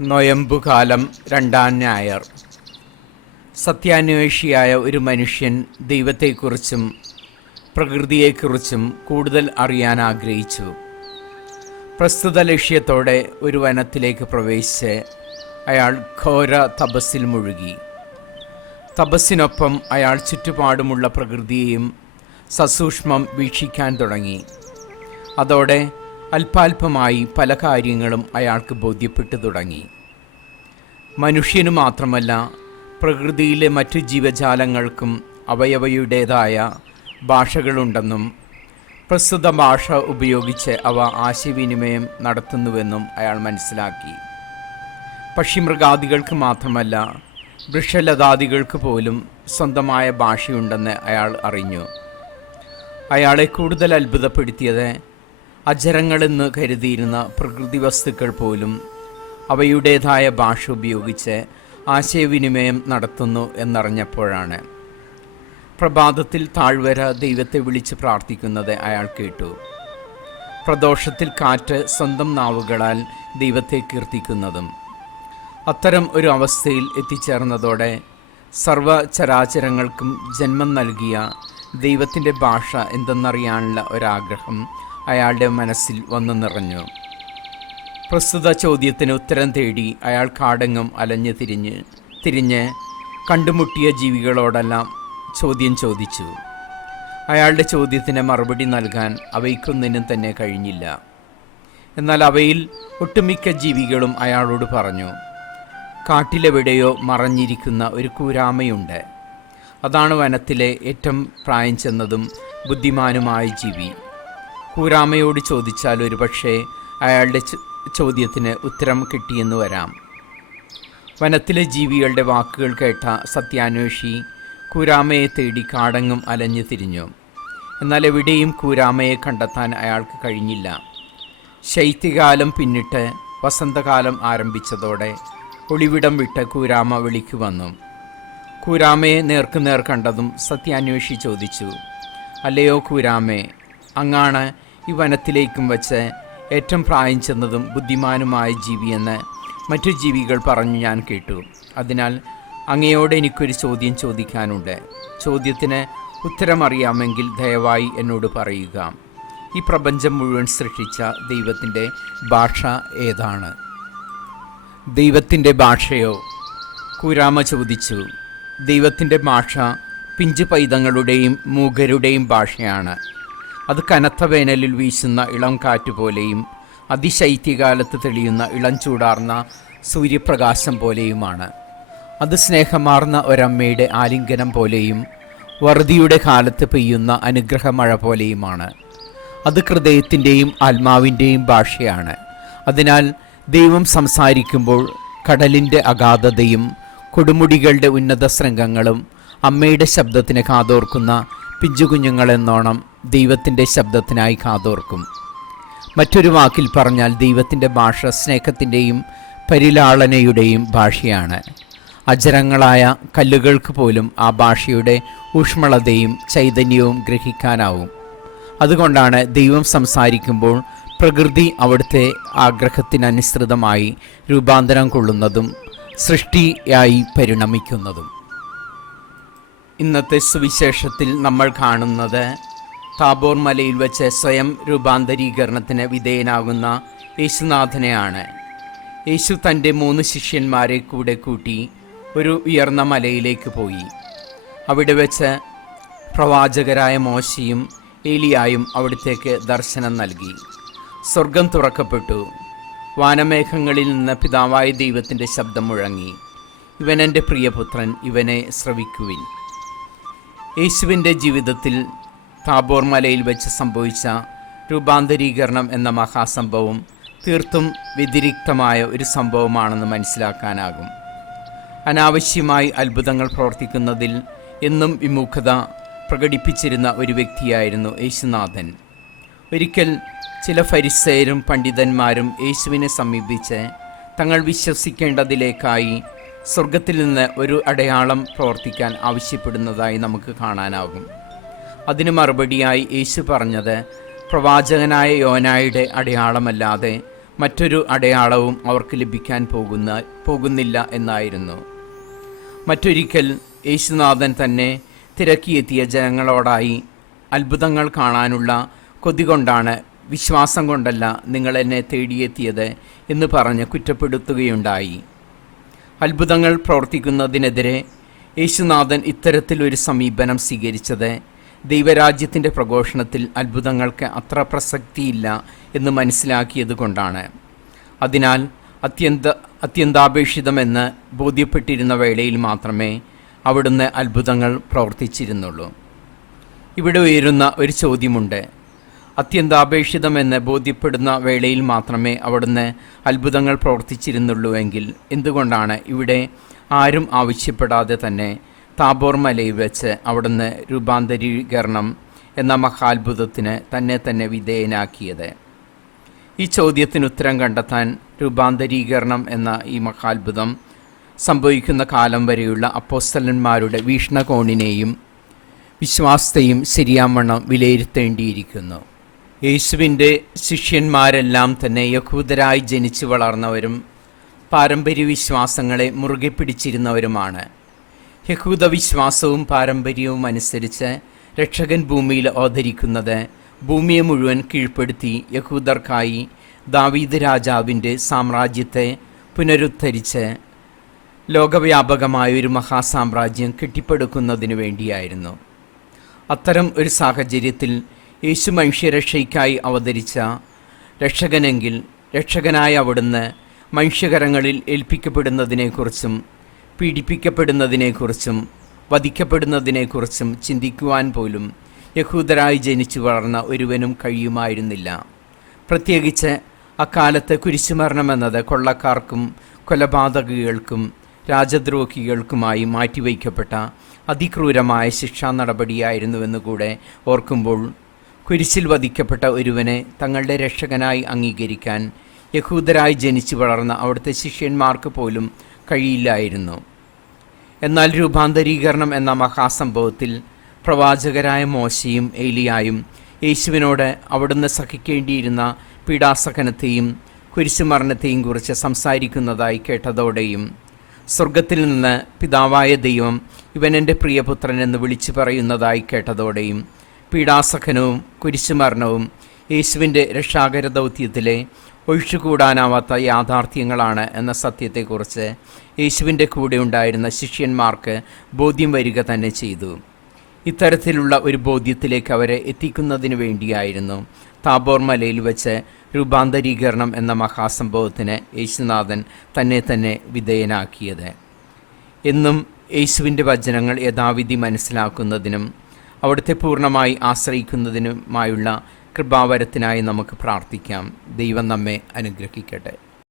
നൊയമ്പുകാലം രണ്ടാം ഞായർ. സത്യാന്വേഷിയായ ഒരു മനുഷ്യൻ ദൈവത്തെക്കുറിച്ചും പ്രകൃതിയെക്കുറിച്ചും കൂടുതൽ അറിയാൻ ആഗ്രഹിച്ചു. പ്രസ്തുത ലക്ഷ്യത്തോടെ ഒരു വനത്തിലേക്ക് പ്രവേശിച്ച് അയാൾ ഘോര തപസ്സിൽ മുഴുകി. തപസ്സിനൊപ്പം അയാൾ ചുറ്റുപാടുമുള്ള പ്രകൃതിയെയും സസൂക്ഷ്മം വീക്ഷിക്കാൻ തുടങ്ങി. അതോടെ അല്പാൽപമായി പല കാര്യങ്ങളും അയാൾക്ക് ബോധ്യപ്പെട്ടു തുടങ്ങി. മനുഷ്യനു മാത്രമല്ല പ്രകൃതിയിലെ മറ്റു ജീവജാലങ്ങൾക്കും അവയവയുടേതായ ഭാഷകളുണ്ടെന്നും പ്രസ്തുത ഭാഷ ഉപയോഗിച്ച് അവ ആശയവിനിമയം നടത്തുന്നുവെന്നും അയാൾ മനസ്സിലാക്കി. പക്ഷിമൃഗാദികൾക്ക് മാത്രമല്ല വൃക്ഷലതാദികൾക്ക് പോലും സ്വന്തമായ ഭാഷയുണ്ടെന്ന് അയാൾ അറിഞ്ഞു. അയാളെ കൂടുതൽ അത്ഭുതപ്പെടുത്തിയത് അജരങ്ങളെന്ന് കരുതിയിരുന്ന പ്രകൃതി വസ്തുക്കൾ പോലും അവയുടേതായ ഭാഷ ഉപയോഗിച്ച് ആശയവിനിമയം നടത്തുന്നു എന്നറിഞ്ഞപ്പോഴാണ്. പ്രഭാതത്തിൽ താഴ്വര ദൈവത്തെ വിളിച്ച് പ്രാർത്ഥിക്കുന്നത് അയാൾ കേട്ടു. പ്രദോഷത്തിൽ കാറ്റ് സ്വന്തം നാവുകളാൽ ദൈവത്തെ കീർത്തിക്കുന്നതും. അത്തരം ഒരു അവസ്ഥയിൽ എത്തിച്ചേർന്നതോടെ സർവചരാചരങ്ങൾക്കും ജന്മം നൽകിയ ദൈവത്തിന്റെ ഭാഷ എന്തെന്നറിയാനുള്ള ഒരാഗ്രഹം അയാളുടെ മനസ്സിൽ വന്നു നിറഞ്ഞു. പ്രസ്തുത ചോദ്യത്തിന് ഉത്തരം തേടി അയാൾ കാടങ്ങും അലഞ്ഞു തിരിഞ്ഞ് തിരിഞ്ഞ് കണ്ടുമുട്ടിയ ജീവികളോടെല്ലാം ചോദ്യം ചോദിച്ചു. അയാളുടെ ചോദ്യത്തിന് മറുപടി നൽകാൻ അവയ്ക്കൊന്നിനും തന്നെ കഴിഞ്ഞില്ല. എന്നാൽ അവയിൽ ഒട്ടുമിക്ക ജീവികളും അയാളോട് പറഞ്ഞു കാട്ടിലെവിടെയോ മറഞ്ഞിരിക്കുന്ന ഒരു കൂരാമയുണ്ട്. അതാണ് വനത്തിലെ ഏറ്റവും പ്രായം ചെന്നതും ബുദ്ധിമാനുമായ ജീവി. കൂരാമയോട് ചോദിച്ചാൽ ഒരുപക്ഷെ അയാളുടെ ചോദ്യത്തിന് ഉത്തരം കിട്ടിയെന്ന് വരാം. വനത്തിലെ ജീവികളുടെ വാക്കുകൾ കേട്ട സത്യാന്വേഷി കൂരാമയെ തേടി കാടങ്ങും അലഞ്ഞു തിരിഞ്ഞു. എന്നാൽ എവിടെയും കൂരാമയെ കണ്ടെത്താൻ അയാൾക്ക് കഴിഞ്ഞില്ല. ശൈത്യകാലം പിന്നിട്ട് വസന്തകാലം ആരംഭിച്ചതോടെ ഒളിവിടം വിട്ട് കൂരാമ വിളിക്കു വന്നു. കൂരാമയെ നേർക്കുനേർ കണ്ടതും സത്യാന്വേഷി ചോദിച്ചു അല്ലയോ കൂരാമേ അങ്ങാണ് ഈ വനത്തിലേക്കും വച്ച് ഏറ്റവും പ്രായം ചെന്നതും ബുദ്ധിമാനുമായ ജീവിയെന്ന് മറ്റു ജീവികൾ പറഞ്ഞു ഞാൻ കേട്ടു. അതിനാൽ അങ്ങയോട് എനിക്കൊരു ചോദ്യം ചോദിക്കാനുണ്ട്. ചോദ്യത്തിന് ഉത്തരമറിയാമെങ്കിൽ ദയവായി എന്നോട് പറയുക. ഈ പ്രപഞ്ചം മുഴുവൻ സൃഷ്ടിച്ച ദൈവത്തിന്റെ ഭാഷ ഏതാണ്? ദൈവത്തിന്റെ ഭാഷയോ? കുരാമ ചോദിച്ചു. ദൈവത്തിന്റെ ഭാഷ പിഞ്ചു പൈതങ്ങളുടെയും മൂകരുടെയും ഭാഷയാണ്. അത് കനത്ത വേനലിൽ വീശുന്ന ഇളം കാറ്റ് പോലെയും അതിശൈത്യകാലത്ത് തെളിയുന്ന ഇളം ചൂടാർന്ന സൂര്യപ്രകാശം പോലെയുമാണ്. അത് സ്നേഹമാർന്ന ഒരമ്മയുടെ ആലിംഗനം പോലെയും വറുതിയുടെ കാലത്ത് പെയ്യുന്ന അനുഗ്രഹമഴ പോലെയുമാണ്. അത് ഹൃദയത്തിന്റെയും ആത്മാവിന്റെയും ഭാഷയാണ്. അതിനാൽ ദൈവം സംസാരിക്കുമ്പോൾ കടലിന്റെ അഗാധതയും കൊടുമുടികളുടെ ഉന്നത ശൃംഗങ്ങളും അമ്മയുടെ ശബ്ദത്തിന് കാതോർക്കുന്ന പിഞ്ചുകുഞ്ഞുങ്ങളെന്നോണം ദൈവത്തിന്റെ ശബ്ദത്തിനായി കാതോർക്കും. മറ്റൊരു വാക്കിൽ പറഞ്ഞാൽ ദൈവത്തിന്റെ ഭാഷ സ്നേഹത്തിന്റെയും പരിലാളനയുടെയും ഭാഷയാണ്. അജരങ്ങളായ കല്ലുകൾക്ക് പോലും ആ ഭാഷയുടെ ഊഷ്മളതയും ചൈതന്യവും ഗ്രഹിക്കാനാവും. അതുകൊണ്ടാണ് ദൈവം സംസാരിക്കുമ്പോൾ പ്രകൃതി അവിടുത്തെ ആഗ്രഹത്തിനനുസൃതമായി രൂപാന്തരം കൊള്ളുന്നതും സൃഷ്ടിയായി പരിണമിക്കുന്നതും. ഇന്നത്തെ സുവിശേഷത്തിൽ നമ്മൾ കാണുന്നത് താബോർ മലയിൽ വെച്ച് സ്വയം രൂപാന്തരീകരണത്തിന് വിധേയനാകുന്ന യേശുനാഥനെയാണ്. യേശു തന്റെ മൂന്ന് ശിഷ്യന്മാരെ കൂടെ കൂട്ടി ഒരു ഉയർന്ന മലയിലേക്ക് പോയി. അവിടെ വെച്ച് പ്രവാചകരായ മോശയും ഏലിയായും അവിടത്തേക്ക് ദർശനം നൽകി. സ്വർഗം തുറക്കപ്പെട്ടു. വാനമേഘങ്ങളിൽ നിന്ന് പിതാവായ ദൈവത്തിന്റെ ശബ്ദം മുഴങ്ങി. ഇവൻ പ്രിയപുത്രൻ ഇവനെ ശ്രവിക്കുവിൻ. യേശുവിന്റെ ജീവിതത്തിൽ താബോർ മലയിൽ വെച്ച് സംഭവിച്ച രൂപാന്തരീകരണം എന്ന മഹാസംഭവം തീർത്തും വ്യതിരിക്തമായ ഒരു സംഭവമാണെന്ന് മനസ്സിലാക്കാനാകും. അനാവശ്യമായി അത്ഭുതങ്ങൾ പ്രവർത്തിക്കുന്നതിൽ എന്നും വിമുഖത പ്രകടിപ്പിച്ചിരുന്ന ഒരു വ്യക്തിയായിരുന്നു യേശുനാഥൻ. ഒരിക്കൽ ചില ഫരിസയരും പണ്ഡിതന്മാരും യേശുവിനെ സമീപിച്ച് തങ്ങൾ വിശ്വസിക്കേണ്ടതിലേക്കായി സ്വർഗത്തിൽ നിന്ന് ഒരു അടയാളം പ്രവർത്തിക്കാൻ ആവശ്യപ്പെടുന്നതായി നമുക്ക് കാണാനാകും. അതിന് മറുപടിയായി യേശു പറഞ്ഞത് പ്രവാചകനായ യോനായുടെ അടയാളമല്ലാതെ മറ്റൊരു അടയാളവും അവർക്ക് ലഭിക്കാൻ പോകുന്ന പോകുന്നില്ല എന്നായിരുന്നു. മറ്റൊരിക്കൽ യേശുനാഥൻ തന്നെ തിരക്കിയെത്തിയ ജനങ്ങളോടായി അത്ഭുതങ്ങൾ കാണാനുള്ള കൊതി കൊണ്ടാണ് വിശ്വാസം കൊണ്ടല്ല നിങ്ങൾ എന്നെ തേടിയെത്തിയത് എന്ന് പറഞ്ഞ് കുറ്റപ്പെടുത്തുകയുണ്ടായി. അത്ഭുതങ്ങൾ പ്രവർത്തിക്കുന്നതിനെതിരെ യേശുനാഥൻ ഇത്തരത്തിലൊരു സമീപനം സ്വീകരിച്ചത് ദൈവരാജ്യത്തിന്റെ പ്രഘോഷണത്തിൽ അത്ഭുതങ്ങൾക്ക് അത്ര പ്രസക്തിയില്ല എന്ന് മനസ്സിലാക്കിയത് കൊണ്ടാണ്. അതിനാൽ അത്യന്ത അത്യന്താപേക്ഷിതമെന്ന് ബോധ്യപ്പെട്ടിരുന്ന വേളയിൽ മാത്രമേ അവിടുന്ന് അത്ഭുതങ്ങൾ പ്രവർത്തിച്ചിരുന്നുള്ളൂ. ഇവിടെ ഉയരുന്ന ഒരു ചോദ്യമുണ്ട്. അത്യന്താപേക്ഷിതമെന്ന് ബോധ്യപ്പെടുന്ന വേളയിൽ മാത്രമേ അവിടുന്ന് അത്ഭുതങ്ങൾ പ്രവർത്തിച്ചിരുന്നുള്ളൂ എങ്കിൽ എന്തുകൊണ്ടാണ് ഇവിടെ ആരും ആവശ്യപ്പെടാതെ തന്നെ താബോർ മലയിൽ വെച്ച് അവിടുന്ന് രൂപാന്തരീകരണം എന്ന മഹാത്ഭുതത്തിന് തന്നെ തന്നെ വിധേയനാക്കിയത്. ഈ ചോദ്യത്തിന് ഉത്തരം കണ്ടെത്താൻ രൂപാന്തരീകരണം എന്ന ഈ മഹാത്ഭുതം സംഭവിക്കുന്ന കാലം വരെയുള്ള അപ്പോസ്തലന്മാരുടെ വീക്ഷണകോണിനെയും വിശ്വാസത്തെയും ശരിയാവണ്ണം വിലയിരുത്തേണ്ടിയിരിക്കുന്നു. യേശുവിന്റെ ശിഷ്യന്മാരെല്ലാം തന്നെ യഹൂദരായി ജനിച്ചു വളർന്നവരും പാരമ്പര്യ വിശ്വാസങ്ങളെ മുറുകെ പിടിച്ചിരുന്നവരുമാണ്. യഹൂദ വിശ്വാസവും പാരമ്പര്യവും അനുസരിച്ച് രക്ഷകൻ ഭൂമിയിൽ അവതരിക്കുന്നത് ഭൂമിയെ മുഴുവൻ കീഴ്പ്പെടുത്തി യഹൂദർക്കായി ദാവീദ് രാജാവിന്റെ സാമ്രാജ്യത്തെ പുനരുദ്ധരിച്ച് ലോകവ്യാപകമായ ഒരു മഹാസാമ്രാജ്യം കെട്ടിപ്പടുക്കുന്നതിനു വേണ്ടിയായിരുന്നു. അത്തരം ഒരു സാഹചര്യത്തിൽ യേശു മനുഷ്യരക്ഷയ്ക്കായി അവതരിച്ച രക്ഷകനെങ്കിൽ രക്ഷകനായ അവിടുന്ന് മനുഷ്യകരങ്ങളിൽ ഏൽപ്പിക്കപ്പെടുന്നതിനെക്കുറിച്ചും പീഡിപ്പിക്കപ്പെടുന്നതിനെക്കുറിച്ചും വധിക്കപ്പെടുന്നതിനെക്കുറിച്ചും ചിന്തിക്കുവാൻ പോലും യഹൂദരായി ജനിച്ചു വളർന്ന ഒരുവനും കഴിയുമായിരുന്നില്ല. പ്രത്യേകിച്ച് അക്കാലത്ത് കുരിശുമരണമെന്നത് കൊള്ളക്കാർക്കും കൊലപാതകികൾക്കും രാജദ്രോഹികൾക്കുമായി മാറ്റിവയ്ക്കപ്പെട്ട അതിക്രൂരമായ ശിക്ഷാ നടപടിയായിരുന്നുവെന്ന് കൂടെ ഓർക്കുമ്പോൾ കുരിശിൽ വധിക്കപ്പെട്ട ഒരുവനെ തങ്ങളുടെ രക്ഷകനായി അംഗീകരിക്കാൻ യഹൂദരായി ജനിച്ചു വളർന്ന അവിടുത്തെ ശിഷ്യന്മാർക്ക് പോലും കഴിയില്ലായിരുന്നു. എന്നാൽ രൂപാന്തരീകരണം എന്ന മഹാസംഭവത്തിൽ പ്രവാചകരായ മോശയും ഏലിയായും യേശുവിനോട് അവിടുന്ന് സഹിക്കേണ്ടിയിരുന്ന പീഡാസഹനത്തെയും കുരിശുമരണത്തെയും കുറിച്ച് സംസാരിക്കുന്നതായി കേട്ടതോടെയും സ്വർഗത്തിൽ നിന്ന് പിതാവായ ദൈവം ഇവൻ എന്റെ പ്രിയപുത്രൻ എന്ന് വിളിച്ചു പറയുന്നതായി കേട്ടതോടെയും പീഡാസഹനവും കുരിശുമരണവും യേശുവിന്റെ രക്ഷാകര ദൗത്യത്തിലെ ഒഴിച്ചുകൂടാനാവാത്ത യാഥാർത്ഥ്യങ്ങളാണ് എന്ന സത്യത്തെക്കുറിച്ച് യേശുവിന്റെ കൂടെ ഉണ്ടായിരുന്ന ശിഷ്യന്മാർക്ക് ബോധ്യം വരിക തന്നെ ചെയ്തു. ഇത്തരത്തിലുള്ള ഒരു ബോധ്യത്തിലേക്ക് അവരെ എത്തിക്കുന്നതിന് വേണ്ടിയായിരുന്നു താബോർ മലയിൽ വെച്ച് രൂപാന്തരീകരണം എന്ന മഹാസംഭവത്തിന് യേശുനാഥൻ തന്നെ തന്നെ വിധേയനാക്കിയത്. എന്നും യേശുവിന്റെ വചനങ്ങൾ യഥാവിധി മനസ്സിലാക്കുന്നതിനും അവിടുത്തെ പൂർണമായി ആശ്രയിക്കുന്നതിനുമായുള്ള കൃപാവരത്തിനായി നമുക്ക് പ്രാർത്ഥിക്കാം. ദൈവം നമ്മെ അനുഗ്രഹിക്കട്ടെ.